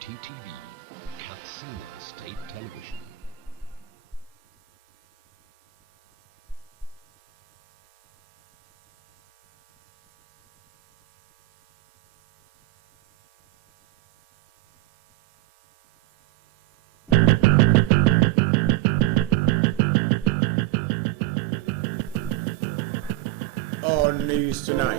Kttv, Katsina State Television. On news tonight,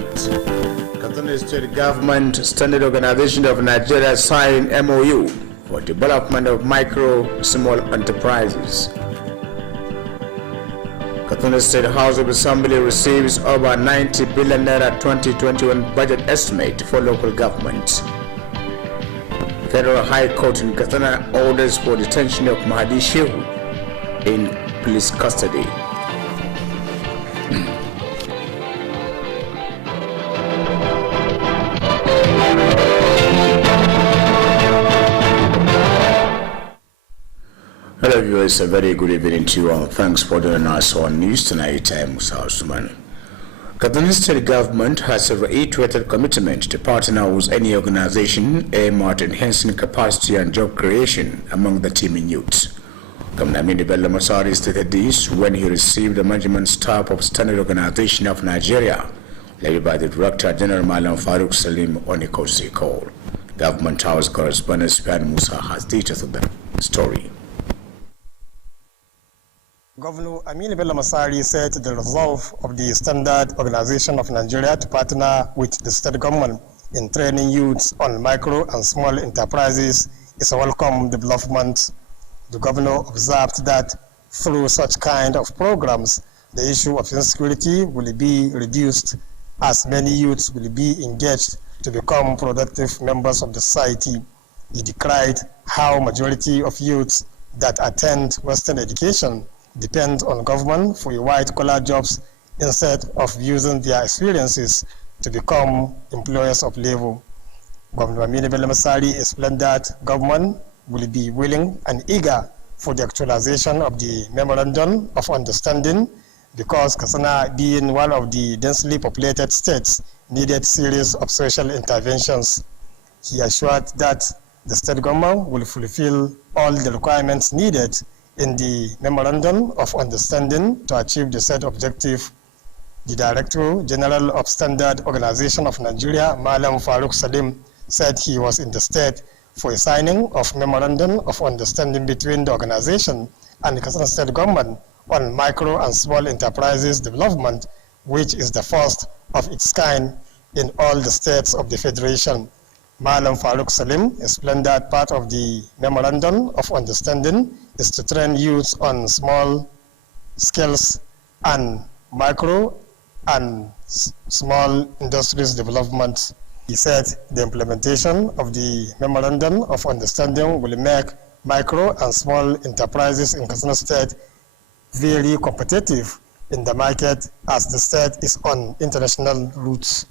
Kttv State Government Standard Organization of Nigeria signed MOU for development of micro small enterprises. Kttv State House of Assembly receives over 90 billion naira 2021 budget estimate for local government. Federal High Court in Katsina orders for detention of Mahdi Shehu in police custody. Hello viewers, a very good evening to you all. Thanks for joining us on News Tonight. I'm Musa Usman. Kttv State Government has reiterated commitment to partner with any organization aimed at enhancing capacity and job creation among the teeming youths. Governor Aminu Bello Masari stated this when he received the management staff of Standard Organization of Nigeria, led by the Director General Malam Farouk Salim on a courtesy call. Government House correspondent Span Musa has details of the story. Governor Aminu Bello Masari said the resolve of the Standard Organization of Nigeria to partner with the state government in training youths on micro and small enterprises is a welcome development. The governor observed that through such kind of programs, the issue of insecurity will be reduced as many youths will be engaged to become productive members of the society. He decried how majority of youths that attend Western education depend on government for white-collar jobs instead of using their experiences to become employers of labor. Governor Aminu Bello Masari explained that government will be willing and eager for the actualization of the Memorandum of Understanding because Katsina, being one of the densely populated states, needed series of social interventions. He assured that the state government will fulfill all the requirements needed in the Memorandum of Understanding to achieve the said objective. The Director General of Standard Organization of Nigeria, Malam Farouk Salim, said he was in the state for a signing of Memorandum of Understanding between the organization and the Katsina State Government on micro and small enterprises development, which is the first of its kind in all the states of the Federation. Malam Farouk Salim explained that part of the Memorandum of Understanding is to train youths on small skills and micro and small industries development. He said the implementation of the Memorandum of Understanding will make micro and small enterprises in Katsina State very competitive in the market as the state is on international routes.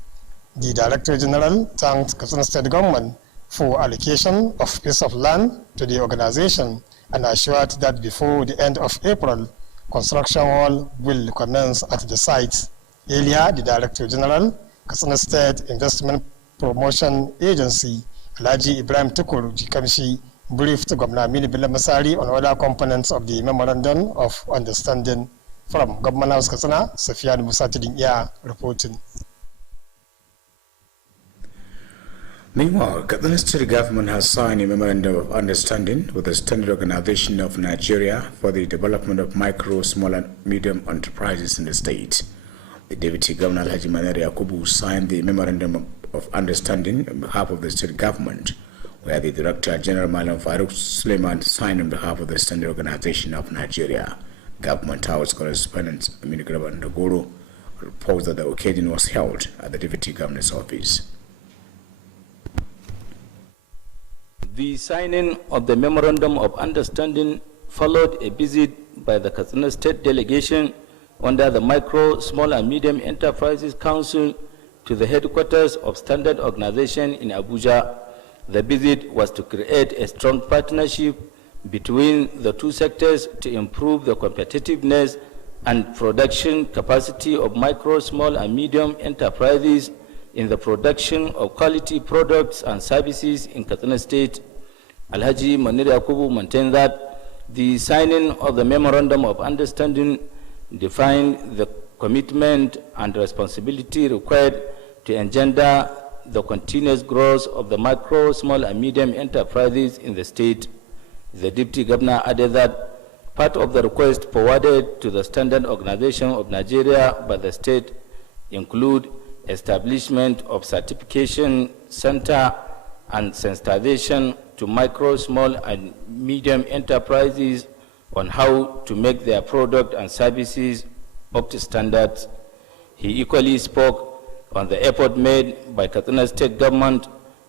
The Director General thanked Katsina State Government for allocation of piece of land to the organization and assured that before the end of April, construction work will commence at the site. Earlier, the Director General, Katsina State Investment Promotion Agency, Alhaji Ibrahim Tukur Jikamshi, briefed Governor Aminu Bello Masari on other components of the Memorandum of Understanding. From Government House Katsina, Safiyan Musa Tidingiya reporting. Meanwhile, Kttv State Government has signed a Memorandum of Understanding with the Standard Organization of Nigeria for the development of micro, small and medium enterprises in the state. The Deputy Governor Alhaji Manari Yakubu signed the Memorandum of Understanding on behalf of the state government, where the Director General Malam Farouk Suleiman signed on behalf of the Standard Organization of Nigeria. Government House correspondent Aminu Ndogoro reports that the occasion was held at the Deputy Governor's office. The signing of the Memorandum of Understanding followed a visit by the Katsina State Delegation under the Micro, Small and Medium Enterprises Council to the headquarters of Standard Organization in Abuja. The visit was to create a strong partnership between the two sectors to improve the competitiveness and production capacity of micro, small and medium enterprises in the production of quality products and services in Katsina State. Alhaji Manir Yakubu maintained that the signing of the Memorandum of Understanding defined the commitment and responsibility required to engender the continuous growth of the micro, small, and medium enterprises in the state. The Deputy Governor added that part of the request forwarded to the Standard Organization of Nigeria by the state include establishment of certification center and sensitization to micro, small, and medium enterprises on how to make their product and services up to standards. He equally spoke on the effort made by Katsina State Government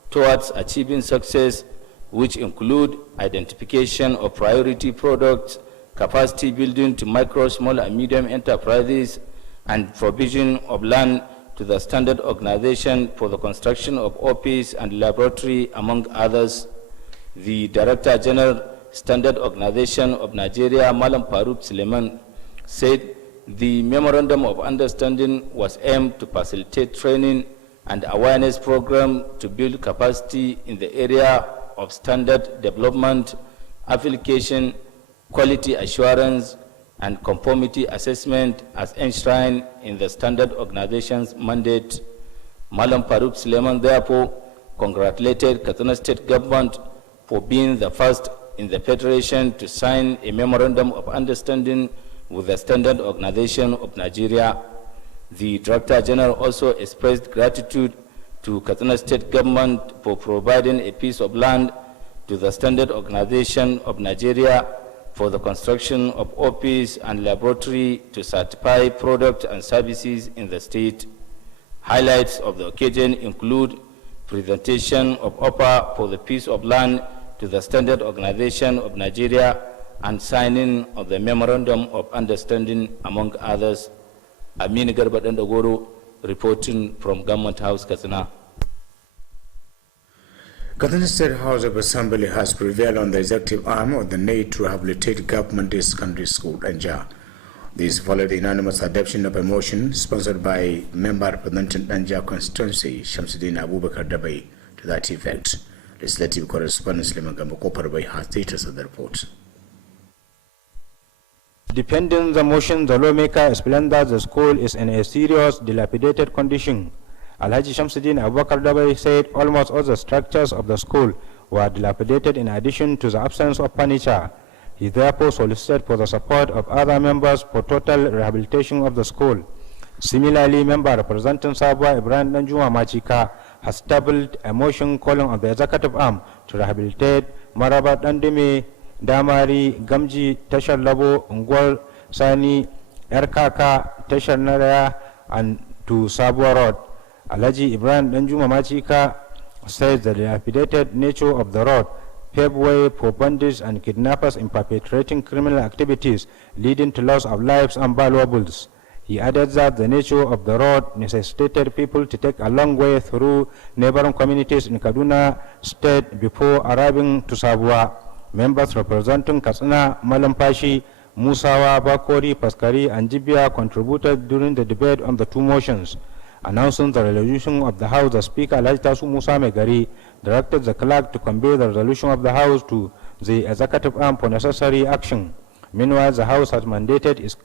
towards achieving success, which include identification of priority products, capacity building to micro, small, and medium enterprises, and provision of land to the Standard Organization for the construction of office and laboratory, among others. The Director General, Standard Organization of Nigeria, Malam Farooq Suleiman, said the Memorandum of Understanding was aimed to facilitate training and awareness program to build capacity in the area of standard development, application, quality assurance, and conformity assessment as enshrined in the Standard Organization's mandate. Malam Farooq Suleiman therefore congratulated Katsina State Government for being the first in the Federation to sign a Memorandum of Understanding with the Standard Organization of Nigeria. The Director General also expressed gratitude to Katsina State Government for providing a piece of land to the Standard Organization of Nigeria for the construction of office and laboratory to certify products and services in the state. Highlights of the occasion include presentation of offer for the piece of land to the Standard Organization of Nigeria and signing of the Memorandum of Understanding, among others. Aminu Garba Dandagoro, reporting from Government House, Katsina. Katsina State House of Assembly has prevailed on the executive arm of the need to rehabilitate Government Day Secondary School, Danja. This followed the unanimous adoption of a motion sponsored by member representing Danja constituency, Shamsuddin Abubakar Dabai, to that effect. Legislative correspondent Suleiman Gambo Koparbai has details of the report. Defending the motion, the lawmaker explained that the school is in a serious, dilapidated condition. Alhaji Shamsuddin Abubakar Dabai said almost all the structures of the school were dilapidated in addition to the absence of furniture. He therefore solicited for the support of other members for total rehabilitation of the school. Similarly, member representing Sabwa Ibrahim Danjuma Machika has tabled a motion calling on the executive arm to rehabilitate Maraba Dandeme, Damari, Gamji, Tashar Labo, Ngwal, Sani, Erkaka, Tashar Naraya, and to Sabwa Road. Alhaji Ibrahim Danjuma Machika says the dilapidated nature of the road pave way for bandits and kidnappers in perpetrating criminal activities leading to loss of lives and valuables. He added that the nature of the road necessitated people to take a long way through neighboring communities in Kaduna State before arriving to Sabwa. Members representing Katsina, Malampashi, Musawa, Bakori, Paskari, and Jibia contributed during the debate on the two motions. Announcing the resolution of the House, the Speaker, Alhaji Tasu Musa Megari, directed the clerk to convey the resolution of the House to the executive arm for necessary action. Meanwhile, the House has mandated its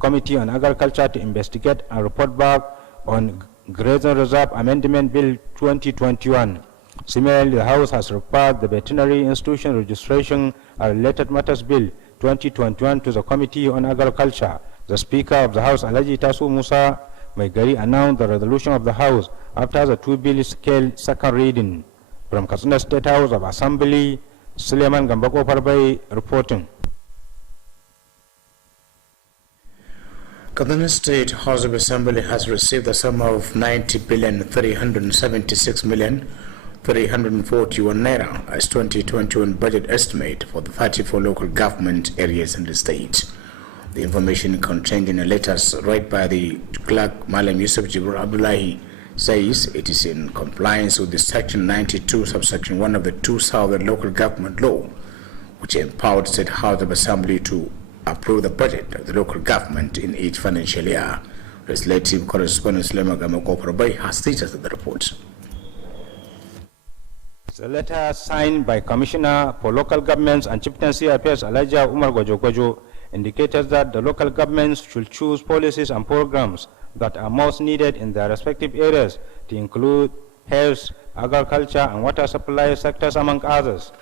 Committee on Agriculture to investigate and report back on Grazing Reserve Amendment Bill 2021. Similarly, the House has referred the Veterinary Institution Registration and Related Matters Bill 2021 to the Committee on Agriculture. The Speaker of the House, Alhaji Tasu Musa Megari, announced the resolution of the House after the two bills held second reading. From Katsina State House of Assembly, Suleiman Gambako Parbai reporting. Katsina State House of Assembly has received a sum of 90,376,341 naira as 2021 budget estimate for the 34 local government areas in the state. The information contained in a letter read by the clerk Malam Yusuf Jibril Abdullahi says it is in compliance with the Section 92, subsection 1 of the 2 Southern Local Government Law, which empowered State House of Assembly to approve the budget of the local government in each financial year. Legislative correspondent Suleiman Gamako Parbai has details of the report. The letter signed by Commissioner for Local Governments and Chieftaincy Affairs Elijah Umar Gwajo indicated that the local governments should choose policies and programs that are most needed in their respective areas to include health, agriculture, and water supply sectors, among others.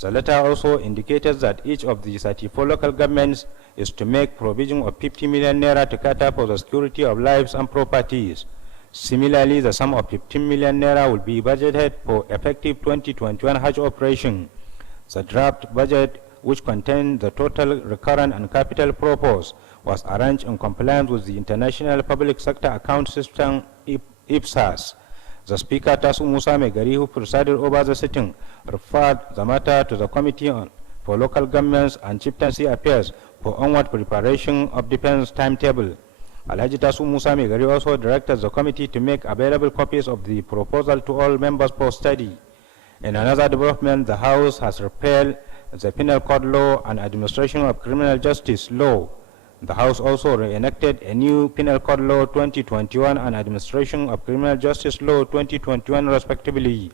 The letter also indicated that each of the 34 local governments is to make provision of 50 million naira to cater for the security of lives and properties. Similarly, the sum of 15 million naira will be budgeted for effective 2021 Hajj operation. The draft budget, which contained the total recurrent and capital purpose, was arranged in compliance with the International Public Sector Account System, IPSAS. The Speaker, Tasu Musa Megari, who presided over the sitting, referred the matter to the Committee for Local Governments and Chieftaincy Affairs for onward preparation of defense timetable. Alhaji Tasu Musa Megari also directed the committee to make available copies of the proposal to all members for study. In another development, the House has repealed the Penal Code Law and Administration of Criminal Justice Law. The House also reenacted a new Penal Code Law 2021 and Administration of Criminal Justice Law 2021 respectively.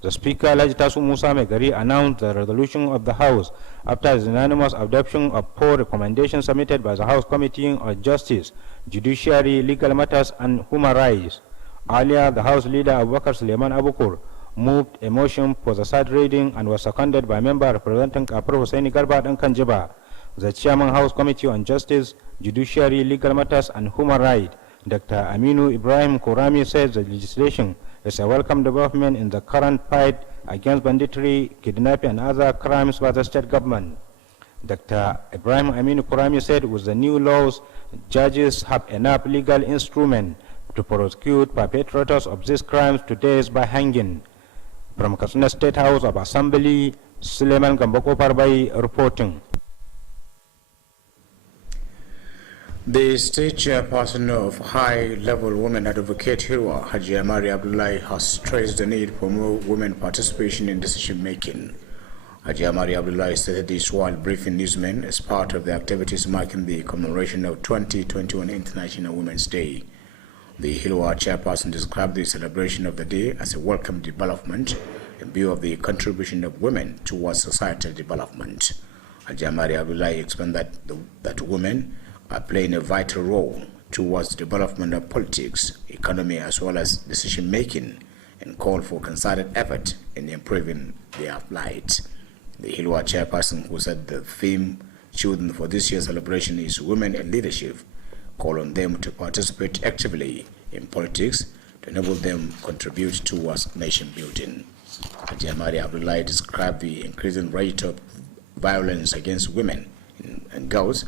The Speaker, Alhaji Tasu Musa Megari, announced the resolution of the House after the unanimous adoption of 4 recommendations submitted by the House Committee on Justice, Judiciary, Legal Matters, and Human Rights. Earlier, the House Leader Abubakar Suleiman Abukur moved a motion for the third reading and was seconded by member representing Kapur Hussaini Garba and Kanjiba. The Chairman, House Committee on Justice, Judiciary, Legal Matters, and Human Rights, Dr. Aminu Ibrahim Kurami, said the legislation is a welcome development in the current fight against banditry, kidnapping, and other crimes by the state government. Dr. Ibrahim Aminu Kurami said with the new laws, judges have enough legal instrument to prosecute perpetrators of these crimes to death by hanging. From Katsina State House of Assembly, Suleiman Gambako Parbai reporting. The state chairperson of High-Level Women Advocate Hilwa, Haji Amari Abdullahi, has stressed the need for more women participation in decision-making. Haji Amari Abdullahi stated this while briefing newsmen as part of the activities marking the commemoration of 2021 International Women's Day. The Hilwa chairperson described the celebration of the day as a welcome development in view of the contribution of women towards societal development. Haji Amari Abdullahi explained that women are playing a vital role towards the development of politics, economy, as well as decision-making, and called for concerted effort in improving their plight. The Hilwa chairperson, who said the theme chosen for this year's celebration is Women in Leadership, called on them to participate actively in politics to enable them contribute towards nation building. Haji Amari Abdullahi described the increasing rate of violence against women and girls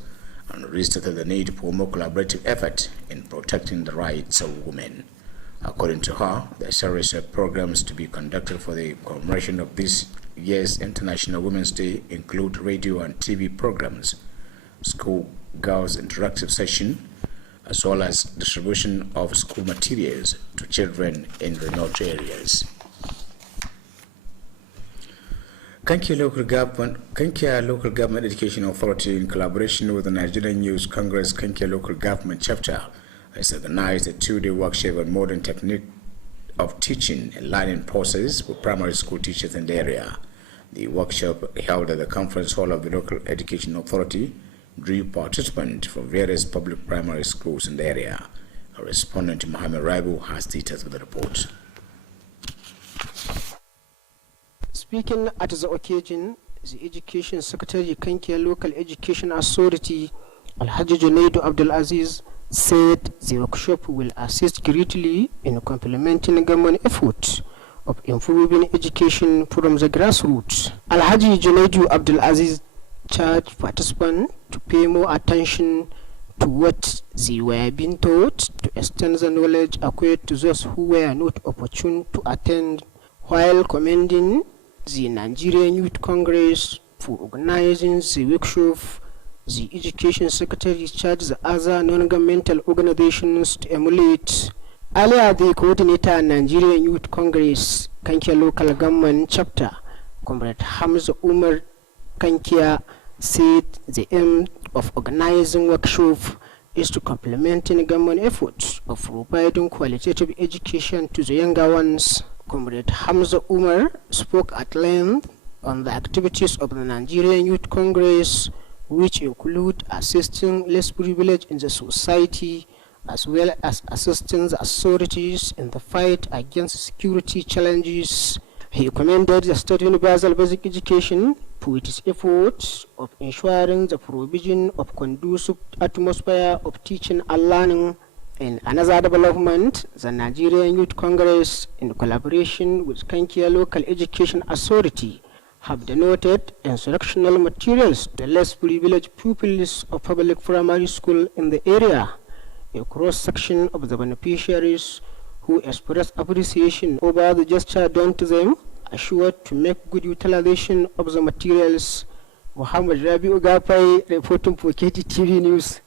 and restated the need for more collaborative effort in protecting the rights of women. According to her, there are series of programs to be conducted for the commemoration of this year's International Women's Day include radio and TV programs, school girls interactive session, as well as distribution of school materials to children in remote areas. Kankia Local Government Education Authority, in collaboration with the Nigerian Youth Congress Kankia Local Government Chapter, has organized a 2-day workshop on modern technique of teaching and learning process for primary school teachers in the area. The workshop, held at the conference hall of the Local Education Authority, drew participants from various public primary schools in the area. Correspondent Mohammed Raibu has details of the report. Speaking at the occasion, the Education Secretary, Kankia Local Education Authority, Alhaji Junaidu Abdul Aziz, said the workshop will assist greatly in complementing government efforts of improving education from the grassroots. Alhaji Junaidu Abdul Aziz charged participants to pay more attention to what they were being taught to extend the knowledge acquired to those who were not opportune to attend, while commending the Nigerian Youth Congress for organizing the workshop. The Education Secretary charged the other non-governmental organizations to emulate. Earlier, the coordinator Nigerian Youth Congress Kankia Local Government Chapter, Comrade Hamza Umar Kankia, said the aim of organizing workshop is to complement government efforts of providing qualitative education to the younger ones. Comrade Hamza Umar spoke at length on the activities of the Nigerian Youth Congress, which include assisting less privileged in the society, as well as assisting the authorities in the fight against security challenges. He commended the State Universal Basic Education for its efforts of ensuring the provision of conducive atmosphere of teaching and learning. In another development, the Nigerian Youth Congress, in collaboration with Kankia Local Education Authority, have donated instructional materials to less privileged pupils of public primary school in the area. A cross-section of the beneficiaries who expressed appreciation over the gesture done to them assured to make good utilization of the materials. Muhammad Rabiu Gapai reporting for Kttv News.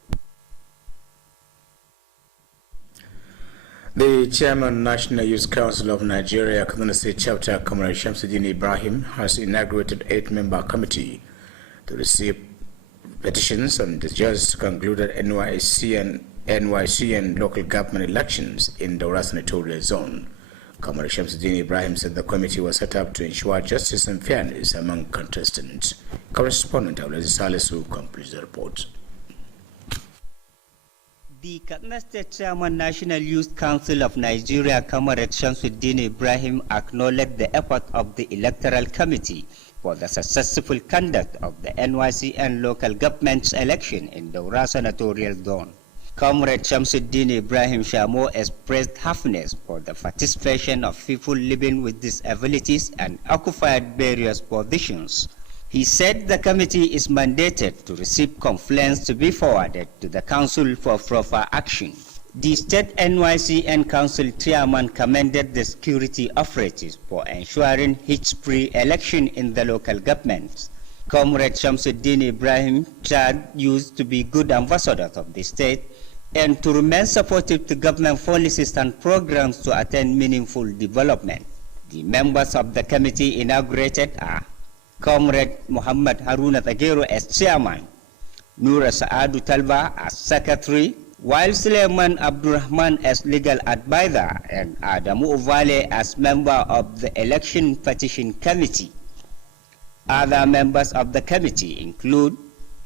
The Chairman, National Youth Council of Nigeria, Kaduna State Chapter, Comrade Shamsuddin Ibrahim, has inaugurated 8-member committee to receive petitions and just concluded NYC and local government elections in the Daura Senatorial Zone. Comrade Shamsuddin Ibrahim said the committee was set up to ensure justice and fairness among contestants. Correspondent Abdulaziz Salisu completes the report. The Kaduna State Chairman, National Youth Council of Nigeria, Comrade Shamsuddin Ibrahim, acknowledged the effort of the Electoral Committee for the successful conduct of the NYCN local government's election in the Daura Senatorial Zone. Comrade Shamsuddin Ibrahim Shamo expressed happiness for the participation of people living with disabilities and occupied various positions. He said the committee is mandated to receive complaints to be forwarded to the council for proper action. The state NYCN council chairman commended the security operatives for ensuring hitch-free election in the local government. Comrade Shamsuddin Ibrahim charged youth to be good ambassadors of the state and to remain supportive to government policies and programs to attain meaningful development. The members of the committee inaugurated are Comrade Muhammad Haruna Tagero as chairman, Nura Saadu Talba as secretary, while Suleiman Abdurrahman as legal advisor and Adamu Uvale as member of the election petition committee. Other members of the committee include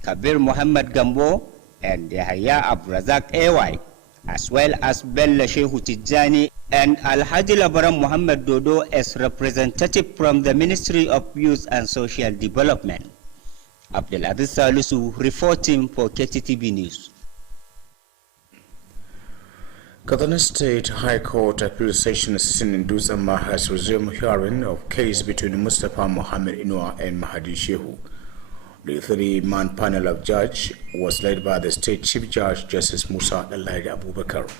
Kabir Muhammad Gambo and Yahya Abrazak AY, as well as Bella Shehu Tijani and Al-Haji Labaran Muhammad Dodo as representative from the Ministry of Youth and Social Development. Abdulaziz Salisu reporting for Kttv News. Kaduna State High Court Appeal Session sitting in Duzama has resumed hearing of case between Mustafa Mohammed Inua and Mahdi Shehu. The 3-man panel of judges was led by the State Chief Judge Justice Musa Al-Laid Abubakar.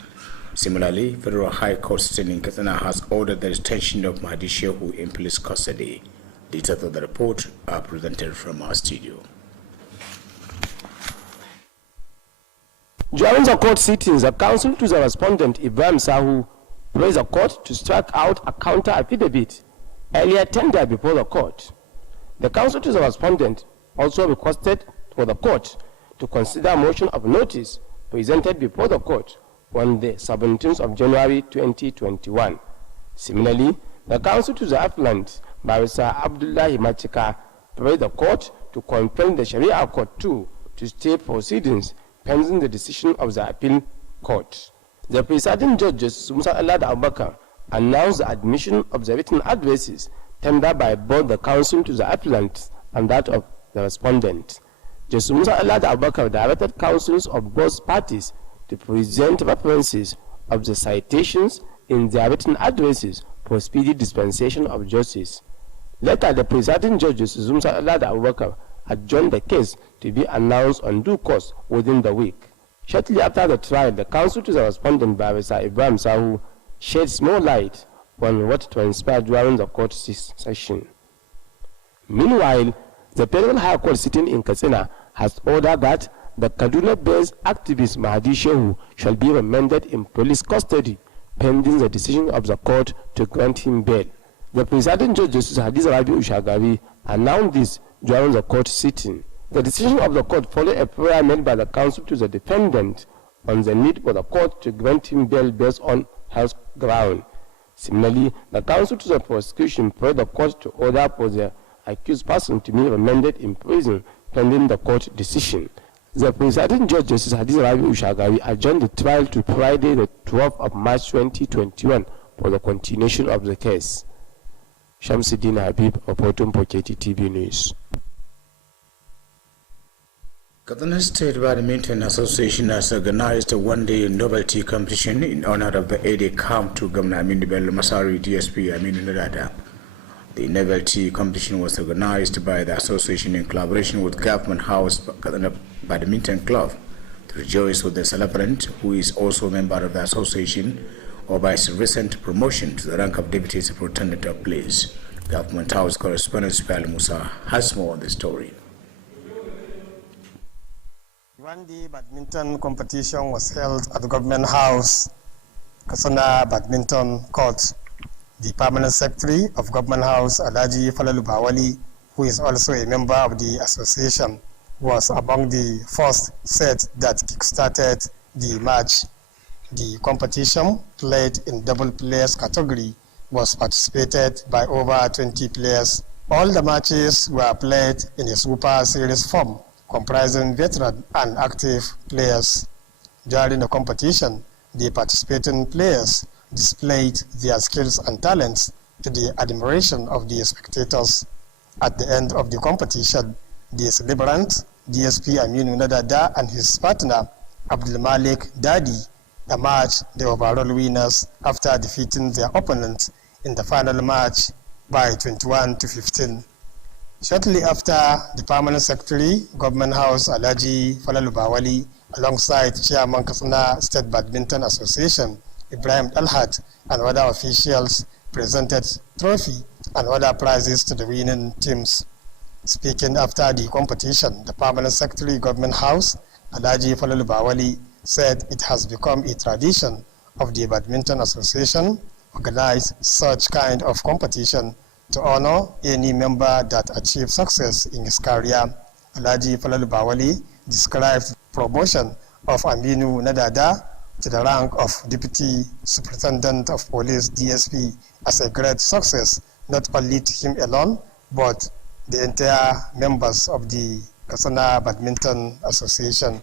Similarly, Federal High Court sitting in Katsina has ordered the detention of Mahdi Shehu in police custody. Details of the report are presented from our studio. During the court sittings, the counsel to the respondent, Ibrahim Sahu, praised the court to strike out a counter affidavit earlier tendered before the court. The counsel to the respondent also requested for the court to consider a motion of notice presented before the court on the 17th of January 2021. Similarly, the counsel to the appellant, Barrister Abdullahi Machika, praised the court to compel the Sharia Court to stay proceedings pending the decision of the appeal court. The presiding judge, Justice Musa Al-Laid Abubakar, announced the admission of the written addresses tendered by both the counsel to the appellant and that of the respondent. Justice Musa Al-Laid Abubakar directed counsels of both parties to present references of the citations in their written addresses for speedy dispensation of justice. Later, the presiding judge, Justice Musa Al-Laid Abubakar, adjourned the case to be announced on due course within the week. Shortly after the trial, the counsel to the respondent, Barrister Ibrahim Sahu, sheds more light on what transpired during the court session. Meanwhile, the Federal High Court sitting in Katsina has ordered that the Kaduna-based activist Mahdi Shehu shall be remanded in police custody pending the decision of the court to grant him bail. The presiding judge, Justice Hadiza Rabi Ushagari, announced this during the court sitting. The decision of the court followed a prayer made by the counsel to the defendant on the need for the court to grant him bail based on health ground. Similarly, the counsel to the prosecution prayed the court to order for the accused person to be remanded in prison pending the court decision. The presiding judge, Justice Hadiz Rabi Ushagawi, adjourned the trial to Friday, the 12th of March 2021 for the continuation of the case. Shamsuddin Habib, reporting for Kttv News. Katsina State Badminton Association has organized a one-day novelty competition in honor of the 8-day camp to Governor Aminu Bello Masari DSP Aminu Nadada. The novelty competition was organized by the association in collaboration with Government House Katsina Badminton Club to rejoice with the celebrant, who is also a member of the association, or by his recent promotion to the rank of Deputy Superintendent of Police. Government House correspondent Spal Musa has more on the story. One-day badminton competition was held at the Government House, Katsina Badminton Court. The permanent secretary of Government House, Alhaji Falalu Bawali, who is also a member of the association, was among the first set that kick-started the match. The competition, played in double players category, was participated by over 20 players. All the matches were played in a super series form, comprising veteran and active players. During the competition, the participating players displayed their skills and talents to the admiration of the spectators. At the end of the competition, the celebrant, DSP Aminu Nadada, and his partner, Abdul Malik Dadi, emerged the overall winners after defeating their opponents in the final match by 21-15. Shortly after, the permanent secretary, Government House, Alhaji Falalu Bawali, alongside Chairman Katsina State Badminton Association, Ibrahim Alhad, and other officials presented trophy and other prizes to the winning teams. Speaking after the competition, the permanent secretary, Government House, Alhaji Falalu Bawali, said it has become a tradition of the Badminton Association organize such kind of competition to honor any member that achieved success in his career. Alhaji Falalu Bawali described promotion of Aminu Nadada to the rank of Deputy Superintendent of Police DSP as a great success, not only to him alone, but the entire members of the Katsina Badminton Association.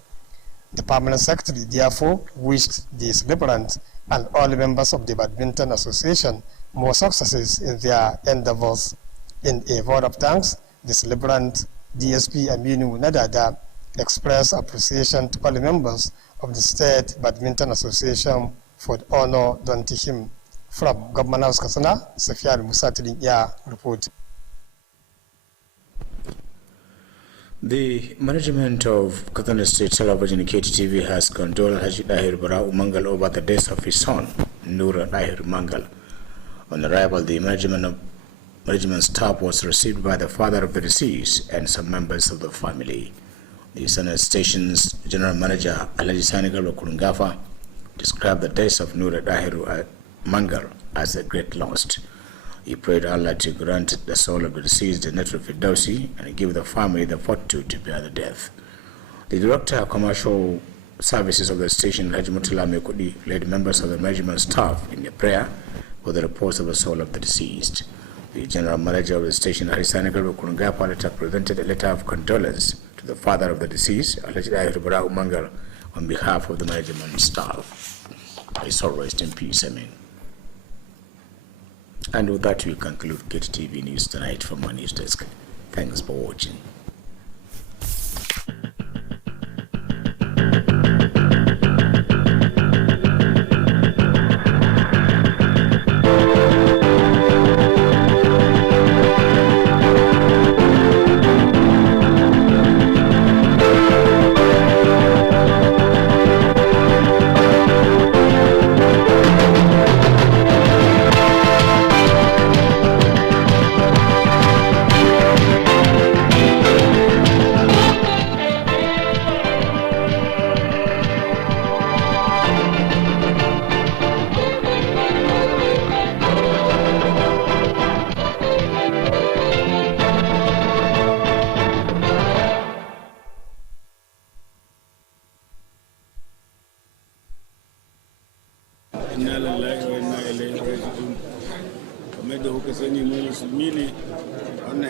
The permanent secretary therefore wished the celebrant and all members of the Badminton Association more successes in their endeavors. In a vote of thanks, the celebrant DSP Aminu Nadada expressed appreciation to all members of the State Badminton Association for the honor done to him. From Government House Katsina, Safiyan Musa Tilinya report. The management of Katsina State Television Kttv has condoled Haji Dahir Barau Mangal over the death of his son, Noor Dahir Mangal. On arrival, the management staff was received by the father of the deceased and some members of the family. The Senate Station's General Manager, Alhaji Sanigal Kurungafa, described the death of Noor Dahir Mangal as a great loss. He prayed Allah to grant the soul of the deceased the Jannat al-Firdausi and give the family the fortitude to bear the death. The Director of Commercial Services of the station, Haji Mutala Mekudi, led members of the management staff in a prayer for the repose of the soul of the deceased. The General Manager of the station, Haji Sanigal Kurungapa, presented a letter of condolence to the father of the deceased, Alhaji Dahir Barau Mangal, on behalf of the management staff. May soul rest in peace, amen. And with that, we conclude Kttv News tonight from our news desk. Thanks for watching. inna lillahi wa inna ilaihi raji'un. Kamar da kuka sani mu musulmi ne, wannan